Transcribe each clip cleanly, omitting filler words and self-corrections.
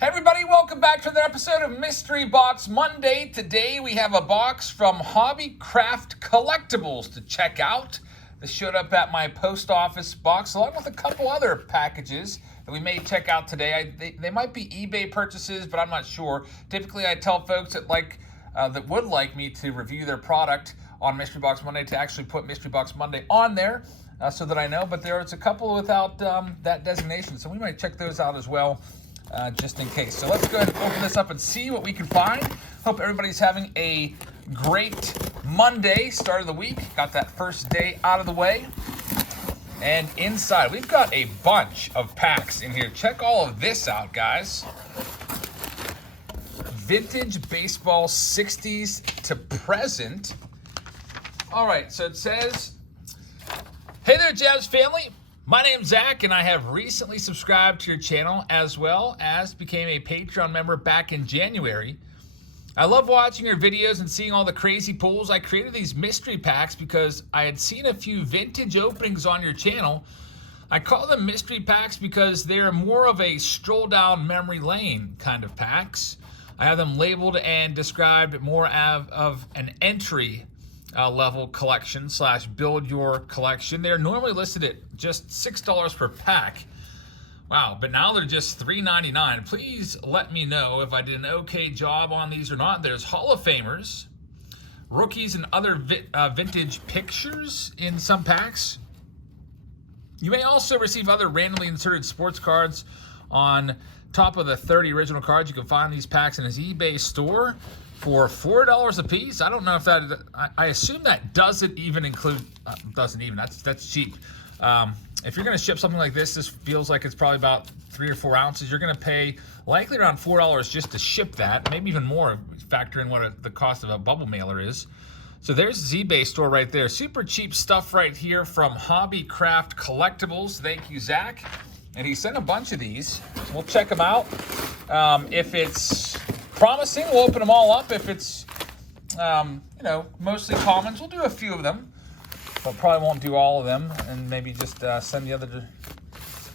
Hey everybody, welcome back to another episode of Mystery Box Monday. Today we have a box from Hobbycraft Collectibles to check out. This showed up at my post office box along with a couple other packages that we may check out today. They might be eBay purchases, but I'm not sure. Typically I tell folks that would like me to review their product on Mystery Box Monday to actually put Mystery Box Monday on there so that I know, but there's a couple without that designation, so we might check those out as well. Just in case. So let's go ahead and open this up and see what we can find. Hope everybody's having a great Monday, start of the week. Got that first day out of the way. And inside, we've got a bunch of packs in here. Check all of this out, guys. Vintage baseball 60s to present. All right, so it says, hey there, Jabs family. My name's Zach, and I have recently subscribed to your channel as well as became a Patreon member back in January. I love watching your videos and seeing all the crazy pulls. I created these mystery packs because I had seen a few vintage openings on your channel. I call them mystery packs because they're more of a stroll down memory lane kind of packs. I have them labeled and described more of an entry level collection / build your collection. They're normally listed at just $6 per pack. Wow, but now they're just $3.99. Please let me know if I did an okay job on these or not. There's Hall of Famers, rookies, and other vintage pictures in some packs. You may also receive other randomly inserted sports cards on top of the 30 original cards. You can find these packs in his eBay store for $4 a piece. I don't know if that, I assume that doesn't even include, that's cheap. If you're gonna ship something like this, this feels like it's probably about 3 or 4 ounces. You're gonna pay likely around $4 just to ship that, maybe even more, factor in what the cost of a bubble mailer is. So there's the eBay store right there. Super cheap stuff right here from Hobbycraft Collectibles. Thank you, Zach. And he sent a bunch of these. We'll check them out. If it's promising, we'll open them all up. If it's, mostly commons, we'll do a few of them, but probably won't do all of them, and maybe just send the other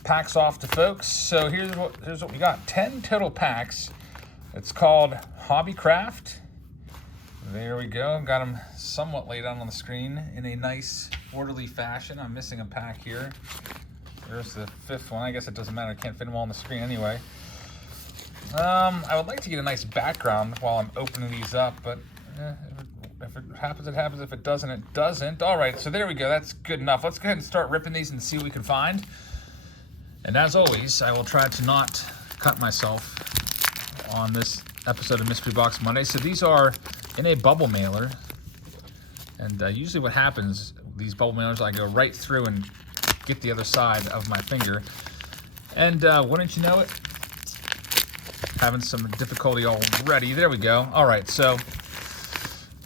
packs off to folks. So here's what we got. 10 total packs. It's called Hobbycraft. There we go. Got them somewhat laid out on the screen in a nice orderly fashion. I'm missing a pack here. There's the 5th one. I guess it doesn't matter. I can't fit them all on the screen anyway. I would like to get a nice background while I'm opening these up, but if it happens, it happens. If it doesn't, it doesn't. All right, so there we go. That's good enough. Let's go ahead and start ripping these and see what we can find. And as always, I will try to not cut myself on this episode of Mystery Box Monday. So these are in a bubble mailer. And usually what happens, these bubble mailers, I go right through and get the other side of my finger. And wouldn't you know it, having some difficulty already. There we go. All right, so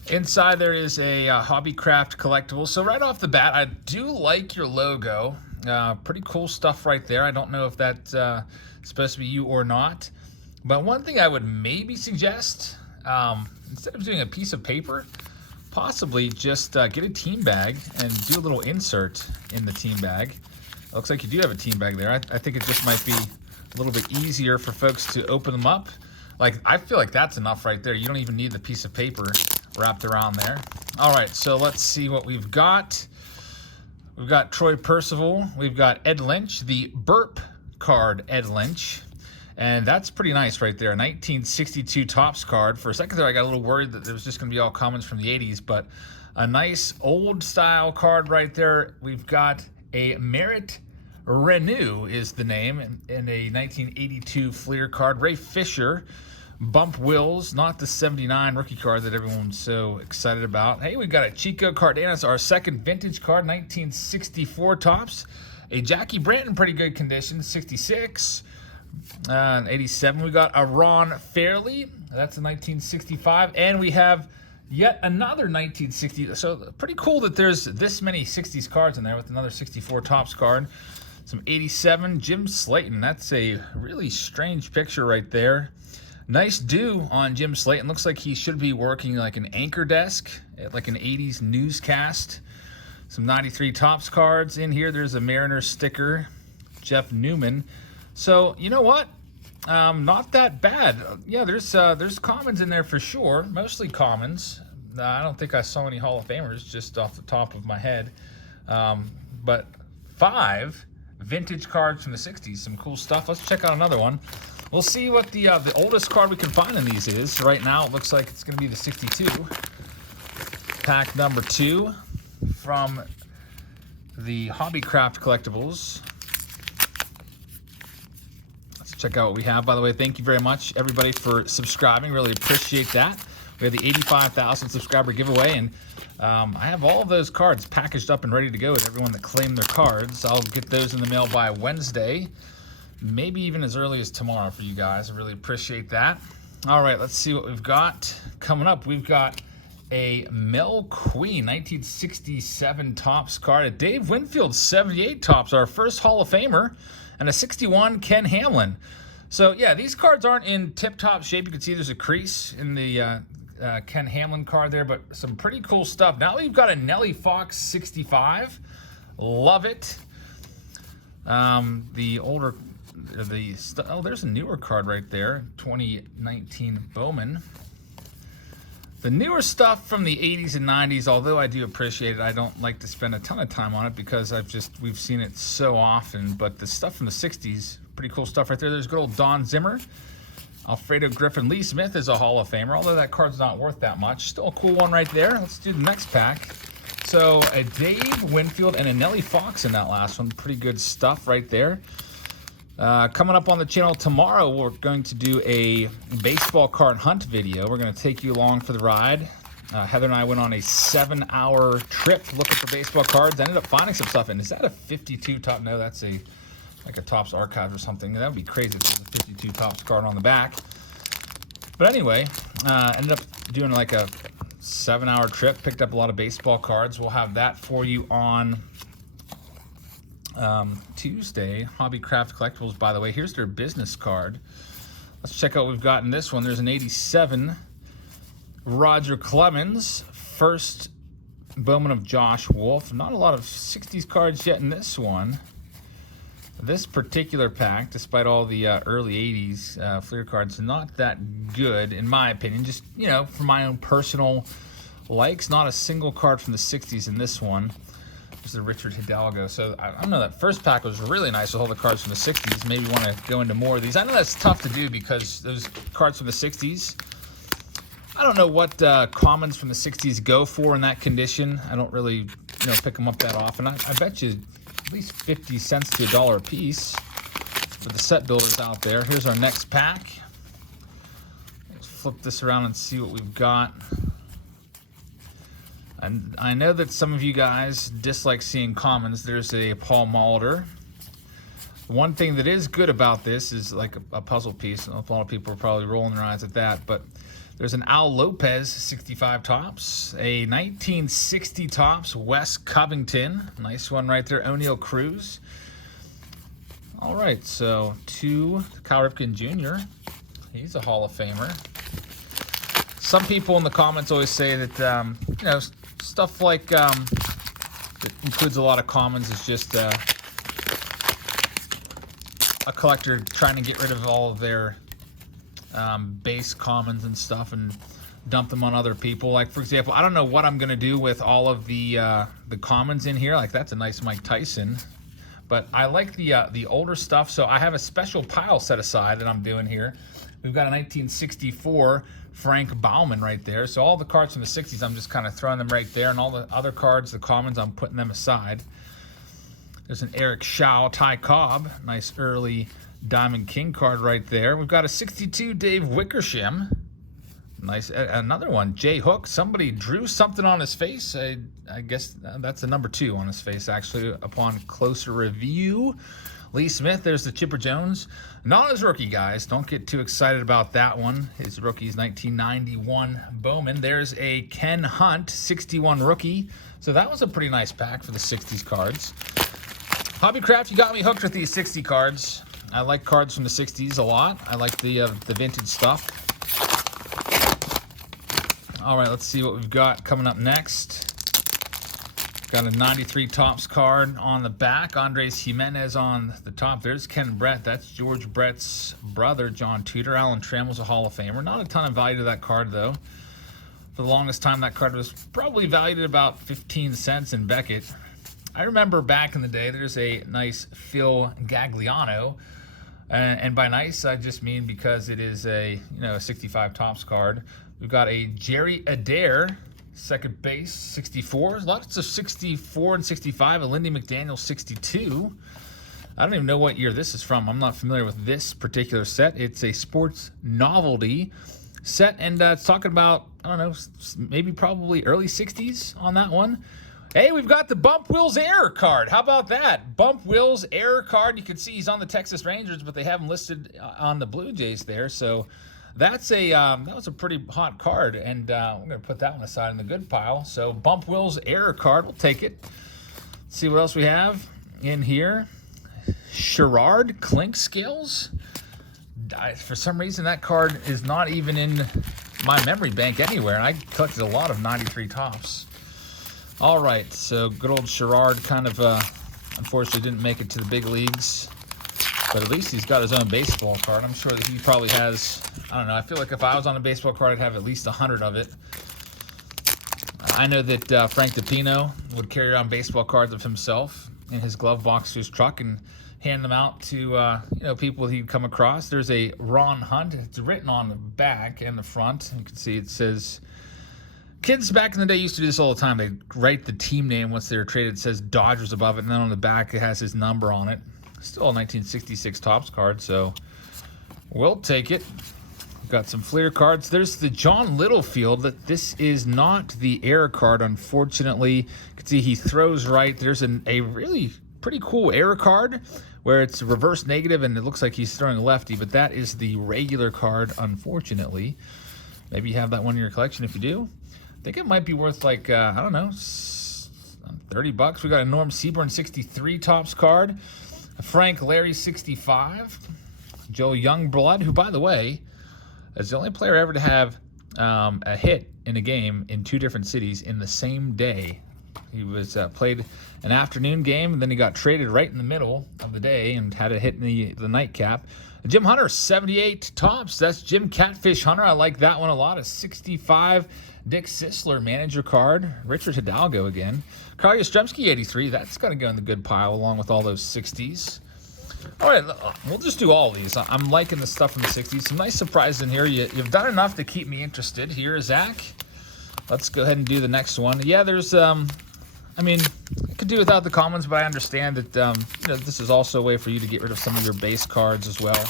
inside there is a Hobbycraft Collectible. So right off the bat, I do like your logo. Pretty cool stuff right there. I don't know if that's supposed to be you or not. But one thing I would maybe suggest, instead of doing a piece of paper, possibly just get a team bag and do a little insert in the team bag. It looks like you do have a team bag there. I think it just might be a little bit easier for folks to open them up. Like, I feel like that's enough right there. You don't even need the piece of paper wrapped around there. All right, so let's see what we've got. We've got Troy Percival. We've got Ed Lynch, the Burp card Ed Lynch. And that's pretty nice right there. A 1962 Topps card. For a second there, I got a little worried that it was just going to be all commons from the 80s, but a nice old style card right there. We've got a Merritt Renew is the name, in a 1982 Fleer card. Ray Fisher, Bump Wills, not the 79 rookie card that everyone's so excited about. Hey, we've got a Chico Cardenas, our second vintage card, 1964 Topps. A Jackie Branton, pretty good condition, 66. 87, we got a Ron Fairley, that's a 1965, and we have yet another 1960. So pretty cool that there's this many 60s cards in there with another 64 Topps card. Some 87 Jim Slayton. That's a really strange picture right there. Nice do on Jim Slayton. Looks like he should be working like an anchor desk at like an 80s newscast. Some 93 Topps cards in here. There's a Mariners sticker. Jeff Newman. So, you know what? Not that bad. Yeah, there's commons in there for sure. Mostly commons. I don't think I saw any Hall of Famers just off the top of my head. But 5 vintage cards from the 60s. Some cool stuff. Let's check out another one. We'll see what the oldest card we can find in these is. Right now, it looks like it's going to be the 62. Pack number 2 from the Hobbycraft Collectibles. Let's check out what we have. By the way, thank you very much, everybody, for subscribing. Really appreciate that. We have the 85,000 subscriber giveaway, and I have all of those cards packaged up and ready to go with everyone that claimed their cards. I'll get those in the mail by Wednesday, maybe even as early as tomorrow for you guys. I really appreciate that. All right, let's see what we've got coming up. We've got a Mel Queen 1967 Topps card, a Dave Winfield 78 Topps, our first Hall of Famer, and a 61 Ken Hamlin. So yeah, these cards aren't in tip-top shape. You can see there's a crease in the Ken Hamlin card there, but some pretty cool stuff. Now we've got a Nellie Fox 65. Love it. Oh, there's a newer card right there, 2019 Bowman. The newer stuff from the 80s and 90s, although I do appreciate it, I don't like to spend a ton of time on it because we've seen it so often. But the stuff from the 60s, pretty cool stuff right there. There's good old Don Zimmer, Alfredo Griffin, Lee Smith is a Hall of Famer, although that card's not worth that much. Still a cool one right there. Let's do the next pack. So a Dave Winfield and a Nellie Fox in that last one. Pretty good stuff right there. Coming up on the channel tomorrow, we're going to do a baseball card hunt video. We're going to take you along for the ride. Heather and I went on a 7-hour trip to look at the baseball cards. Ended up finding some stuff. And is that a 52 top? No, that's like a Topps Archive or something. That would be crazy if there's a 52 Topps card on the back. But anyway, ended up doing like a 7-hour trip. Picked up a lot of baseball cards. We'll have that for you on Tuesday. Hobbycraft Collectibles, by the way. Here's their business card. Let's check out what we've got in this one. There's an 87 Roger Clemens, first Bowman of Josh Wolf. Not a lot of 60s cards yet in this one. This particular pack, despite all the early 80s Fleer cards, not that good in my opinion. Just, you know, for my own personal likes, not a single card from the 60s in this one. There's the Richard Hidalgo. So I don't know, that first pack was really nice with all the cards from the 60s. Maybe want to go into more of these. I know that's tough to do because those cards from the 60s, I don't know what commons from the 60s go for in that condition. I don't really, pick them up that often. I bet you at least 50 cents to $1 a piece for the set builders out there. Here's our next pack. Let's flip this around and see what we've got. And I know that some of you guys dislike seeing commons. There's a Paul Molitor. One thing that is good about this is like a puzzle piece. A lot of people are probably rolling their eyes at that, but there's an Al Lopez 65 Topps, a 1960 Topps Wes Covington. Nice one right there. O'Neill Cruz. All right, so to Cal Ripken Jr. He's a Hall of Famer. Some people in the comments always say that, stuff like that includes a lot of commons is just a collector trying to get rid of all of their base commons and stuff and dump them on other people. Like, for example, I don't know what I'm going to do with all of the commons in here. Like, that's a nice Mike Tyson. But I like the older stuff, so I have a special pile set aside that I'm doing here. We've got a 1964 Frank Bauman right there. So all the cards from the 60s, I'm just kind of throwing them right there. And all the other cards, the commons, I'm putting them aside. There's an Eric Shaw Ty Cobb. Nice early Diamond King card right there. We've got a 62 Dave Wickersham. Nice. Another one, Jay Hook. Somebody drew something on his face. I guess that's a number 2 on his face, actually, upon closer review. Lee Smith, there's the Chipper Jones. Not his rookie, guys. Don't get too excited about that one. His rookie's 1991 Bowman. There's a Ken Hunt 61 rookie. So that was a pretty nice pack for the 60s cards. Hobbycraft, you got me hooked with these 60 cards. I like cards from the 60s a lot. I like the vintage stuff. All right, let's see what we've got coming up next. Got a 93 Topps card on the back. Andres Jimenez on the top. There's Ken Brett. That's George Brett's brother, John Tudor. Alan Trammell's a Hall of Famer. Not a ton of value to that card, though. For the longest time, that card was probably valued at about 15 cents in Beckett. I remember back in the day, there's a nice Phil Gagliano. And by nice, I just mean because it is a 65 Topps card. We've got a Jerry Adair, second base, 64. Lots of 64 and 65. A Lindy McDaniel, 62. I don't even know what year this is from. I'm not familiar with this particular set. It's a sports novelty set, and it's talking about, I don't know, maybe probably early 60s on that one. Hey, we've got the Bump Wills error card. How about that? Bump Wills error card. You can see he's on the Texas Rangers, but they have him listed on the Blue Jays there. So that's that was a pretty hot card, and we're going to put that one aside in the good pile. So Bump Wills error card, we'll take it. Let's see what else we have in here. Sherrard Clink Scales. For some reason, that card is not even in my memory bank anywhere, and I collected a lot of 93 Topps. All right, so good old Sherrard kind of unfortunately didn't make it to the big leagues, but at least he's got his own baseball card. I'm sure that he probably has, I don't know, I feel like if I was on a baseball card, I'd have at least 100 of it. I know that Frank DiPino would carry around baseball cards of himself in his glove box to his truck and hand them out to people he'd come across. There's a Ron Hunt. It's written on the back and the front. You can see it says, kids back in the day used to do this all the time. They'd write the team name once they were traded. It says Dodgers above it, and then on the back it has his number on it. Still a 1966 Topps card, so we'll take it. We've got some Fleer cards. There's the John Littlefield. This is not the error card, unfortunately. You can see he throws right. There's a really pretty cool error card where it's reverse negative and it looks like he's throwing lefty, but that is the regular card, unfortunately. Maybe you have that one in your collection. If you do, I think it might be worth like, I don't know, $30. We got a Norm Seaborn 63 Topps card, a Frank Larry 65, Joe Youngblood, who, by the way, is the only player ever to have a hit in a game in two different cities in the same day. He was played an afternoon game, and then he got traded right in the middle of the day and had a hit in the nightcap. Jim Hunter, 78 Topps. That's Jim Catfish Hunter. I like that one a lot. A 65 Dick Sisler manager card. Richard Hidalgo again. Carl Yastrzemski, 83. That's going to go in the good pile along with all those 60s. All right, we'll just do all of these. I'm liking the stuff from the 60s. Some nice surprises in here. You've done enough to keep me interested. Here, Zach. Let's go ahead and do the next one. Yeah, there's, I mean, I could do without the commons, but I understand that, this is also a way for you to get rid of some of your base cards as well.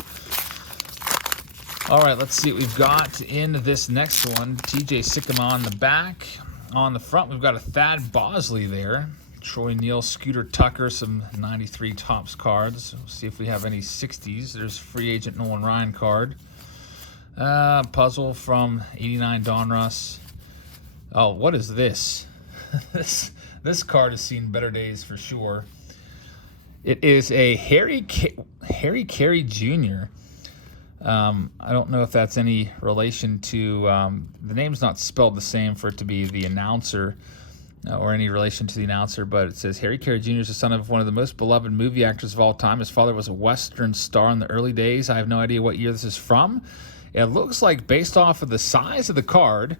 All right, let's see what we've got in this next one. TJ Sikkema on the back. On the front, we've got a Thad Bosley there. Troy Neal, Scooter Tucker, some 93 Topps cards. We'll see if we have any 60s. There's free agent Nolan Ryan card. Puzzle from 89 Donruss. Oh, what is this? This card has seen better days for sure. It is a Harry Carey Jr. I don't know if that's any relation to, the name's not spelled the same for it to be the announcer or any relation to the announcer, but it says Harry Carey Jr. is the son of one of the most beloved movie actors of all time. His father was a Western star in the early days. I have no idea what year this is from. It looks like, based off of the size of the card,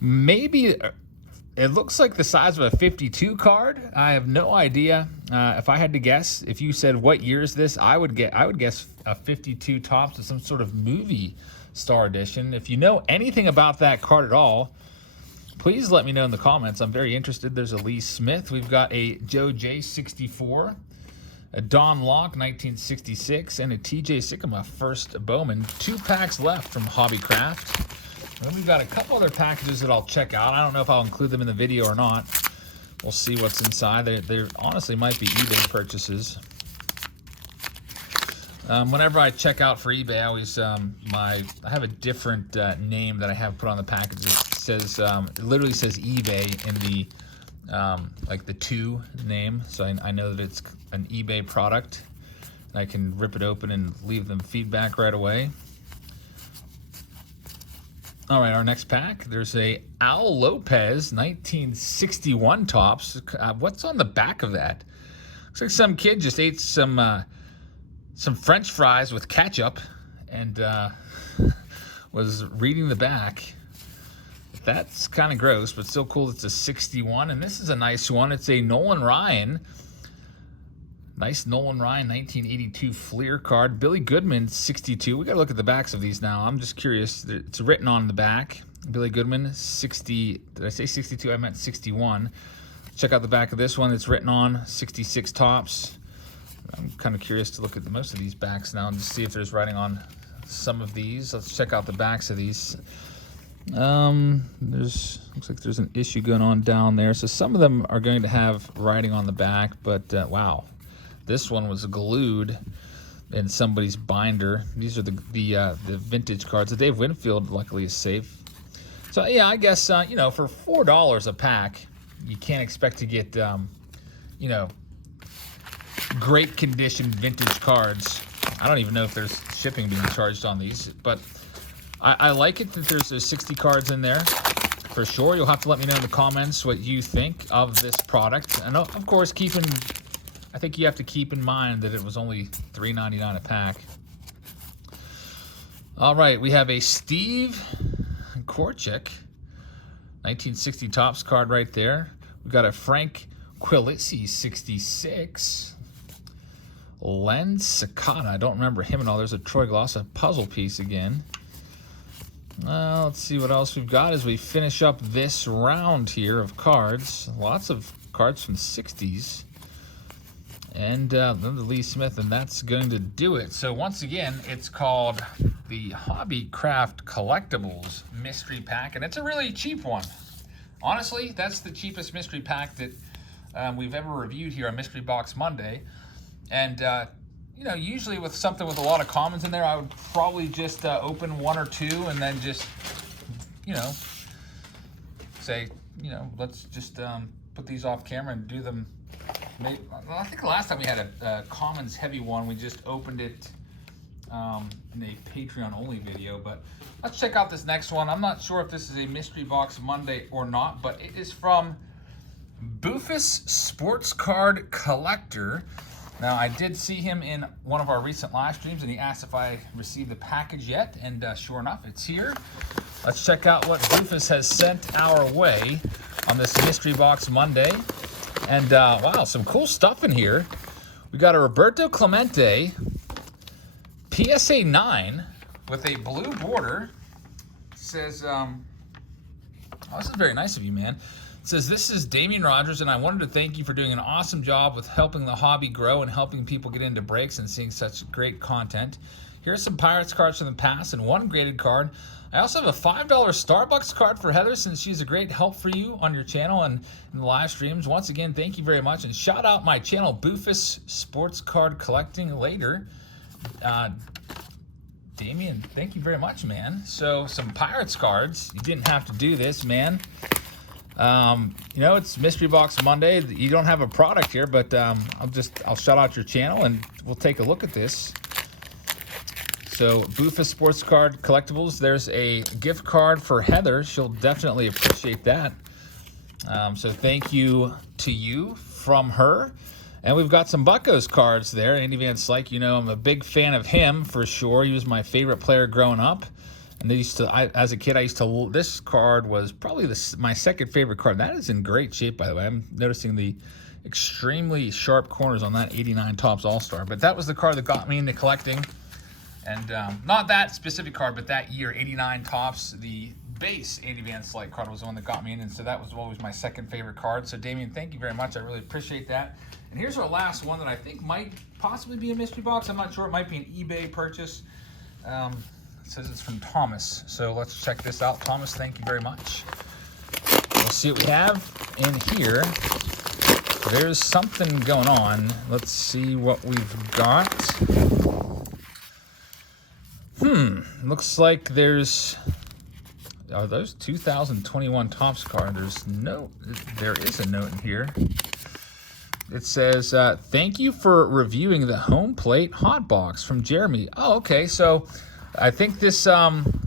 maybe it looks like the size of a 52 card. I have no idea. If I had to guess, if you said what year is this, I would guess a 52 Topps to some sort of movie star edition. If you know anything about that card at all, please let me know in the comments. I'm very interested. There's a Lee Smith. We've got a Joe J 64, a Don Locke 1966, and a TJ Sikkema first Bowman. 2 packs left from Hobbycraft. And then we've got a couple other packages that I'll check out. I don't know if I'll include them in the video or not. We'll see what's inside. They honestly might be eBay purchases. Whenever I check out for eBay, I always I have a different name that I have put on the packages. It says it literally says eBay in the like the to name, so I know that it's an eBay product. I can rip it open and leave them feedback right away. All right, our next pack. There's a Al Lopez 1961 Topps. What's on the back of that? Looks like some kid just ate some French fries with ketchup and was reading the back. That's kind of gross, but still cool. It's a 61, and this is a nice one. It's a Nolan Ryan. Nice Nolan Ryan 1982 Fleer card. Billy Goodman 62. We got to look at the backs of these now. I'm just curious. It's written on the back. Billy Goodman 60. Did I say 62? I meant 61. Check out the back of this one. It's written on 66 Topps. I'm kind of curious to look at most of these backs now and just see if there's writing on some of these. Let's check out the backs of these. Looks like there's an issue going on down there. So some of them are going to have writing on the back, but wow. This one was glued in somebody's binder. These are the vintage cards. The Dave Winfield, luckily, is safe. So yeah, I guess you know, for $4 a pack, you can't expect to get you know, great condition vintage cards. I don't even know if there's shipping being charged on these, but I like it that there's 60 cards in there. For sure, you'll have to let me know in the comments what you think of this product. And of course, I think you have to keep in mind that it was only $3.99 a pack. All right, we have a Steve Korchik 1960 Topps card right there. We've got a Frank Quilisi 66. Len Sakata, I don't remember him at all. There's a Troy Glossa puzzle piece again. Let's see what else we've got as we finish up this round here of cards. Lots of cards from the 60s. And then the Lee Smith, and that's going to do it. So once again, it's called the Hobby Craft Collectibles Mystery Pack, and it's a really cheap one. Honestly, that's the cheapest mystery pack that we've ever reviewed here on Mystery Box Monday. And you know, usually with something with a lot of commons in there, I would probably just open one or two and then just, you know, say, you know, let's just put these off camera and do them. Maybe, well, I think the last time we had a commons heavy one, we just opened it in a Patreon only video. But let's check out this next one. I'm not sure if this is a Mystery Box Monday or not, but it is from Boofus Sports Card Collector. Now, I did see him in one of our recent live streams, and he asked if I received the package yet, and sure enough, it's here. Let's check out what Boofus has sent our way on this Mystery Box Monday. And wow, some cool stuff in here. We got a Roberto Clemente PSA 9 with a blue border. It says, oh, this is very nice of you, man. It says, this is Damian Rogers, and I wanted to thank you for doing an awesome job with helping the hobby grow and helping people get into breaks and seeing such great content. Here's some Pirates cards from the past and one graded card. I also have a $5 Starbucks card for Heather, since she's a great help for you on your channel and in the live streams. Once again, thank you very much. And shout out my channel, Boofus Sports Card Collecting, later. Damien, thank you very much, man. So some Pirates cards. You didn't have to do this, man. You know, it's Mystery Box Monday. You don't have a product here, but I'll shout out your channel and we'll take a look at this. So Boofus Sports Card Collectibles, there's a gift card for Heather. She'll definitely appreciate that. So thank you to you from her. And we've got some Buccos cards there. Andy Van Slyke, you know, I'm a big fan of him for sure. He was my favorite player growing up. And they used to, as a kid, this card was probably my second favorite card. That is in great shape, by the way. I'm noticing the extremely sharp corners on that 89 Topps All-Star. But that was the card that got me into collecting. And not that specific card, but that year, 89 Topps, the base Andy Van Slyke card was the one that got me in. And so that was always my second favorite card. So, Damien, thank you very much. I really appreciate that. And here's our last one that I think might possibly be a mystery box. I'm not sure. It might be an eBay purchase. It says it's from Thomas. So let's check this out. Thomas, thank you very much. We'll see what we have in here. There's something going on. Let's see what we've got. Looks like are those 2021 Topps cards? There is a note in here. It says, thank you for reviewing the home plate hot box from Jeremy. Oh, okay. So I think this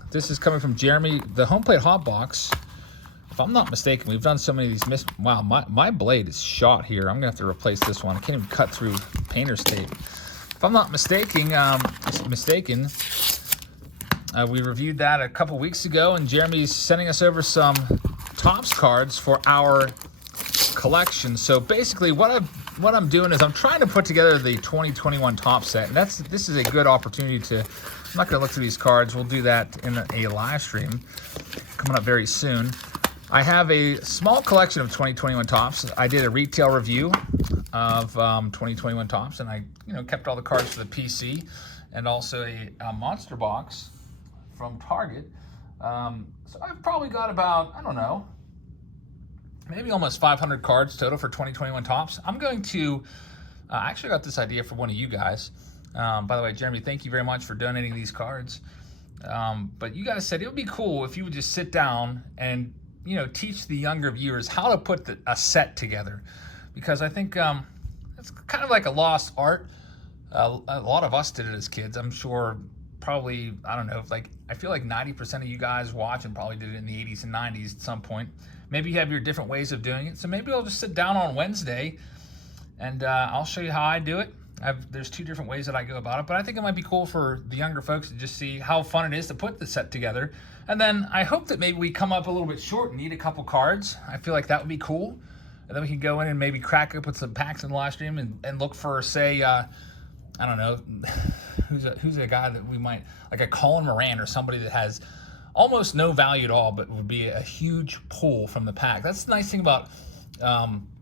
This is coming from Jeremy, the Home Plate Hot Box. If I'm not mistaken, we've done so many of these. Wow, my blade is shot here. I'm gonna have to replace this one. I can't even cut through painter's tape. If I'm not mistaken, we reviewed that a couple weeks ago, and Jeremy's sending us over some Topps cards for our collection. So basically, what I'm doing is I'm trying to put together the 2021 Topps set, and this is a good opportunity to. I'm not going to look through these cards. We'll do that in a live stream coming up very soon. I have a small collection of 2021 Topps. I did a retail review of 2021 Topps, and I kept all the cards for the PC, and also a monster box from Target. So I've probably got about, I don't know, maybe almost 500 cards total for 2021 Topps. I'm going to, I actually got this idea from one of you guys. By the way, Jeremy, thank you very much for donating these cards. But you guys said it would be cool if you would just sit down and teach the younger viewers how to put a set together, because I think it's kind of like a lost art. A lot of us did it as kids. I'm sure probably, I don't know, I feel like 90% of you guys watching probably did it in the 80s and 90s at some point. Maybe you have your different ways of doing it. So maybe I'll just sit down on Wednesday and I'll show you how I do it. There's 2 different ways that I go about it, but I think it might be cool for the younger folks to just see how fun it is to put the set together. And then I hope that maybe we come up a little bit short and need a couple cards. I feel like that would be cool. And then we can go in and maybe crack up with some packs in the live stream and look for, say, I don't know, who's a guy that we might, like a Colin Moran or somebody that has almost no value at all, but would be a huge pull from the pack. That's the nice thing about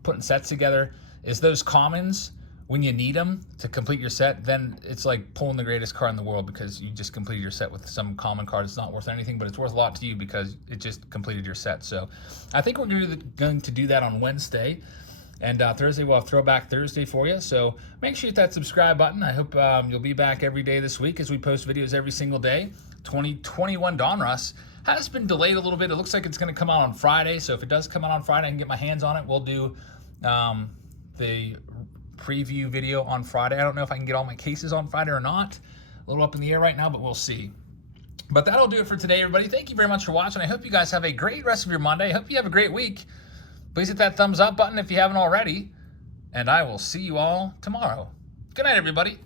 putting sets together, is those commons, when you need them to complete your set, then it's like pulling the greatest card in the world, because you just completed your set with some common card. It's not worth anything, but it's worth a lot to you because it just completed your set. So I think we're going to do that on Wednesday. And Thursday, we'll have Throwback Thursday for you. So make sure you hit that subscribe button. I hope you'll be back every day this week as we post videos every single day. 2021 Donruss has been delayed a little bit. It looks like it's going to come out on Friday. So if it does come out on Friday, I can get my hands on it. We'll do the preview video on Friday. I don't know if I can get all my cases on Friday or not. A little up in the air right now, but we'll see. But that'll do it for today, everybody. Thank you very much for watching. I hope you guys have a great rest of your Monday. I hope you have a great week. Please hit that thumbs up button if you haven't already. And I will see you all tomorrow. Good night, everybody.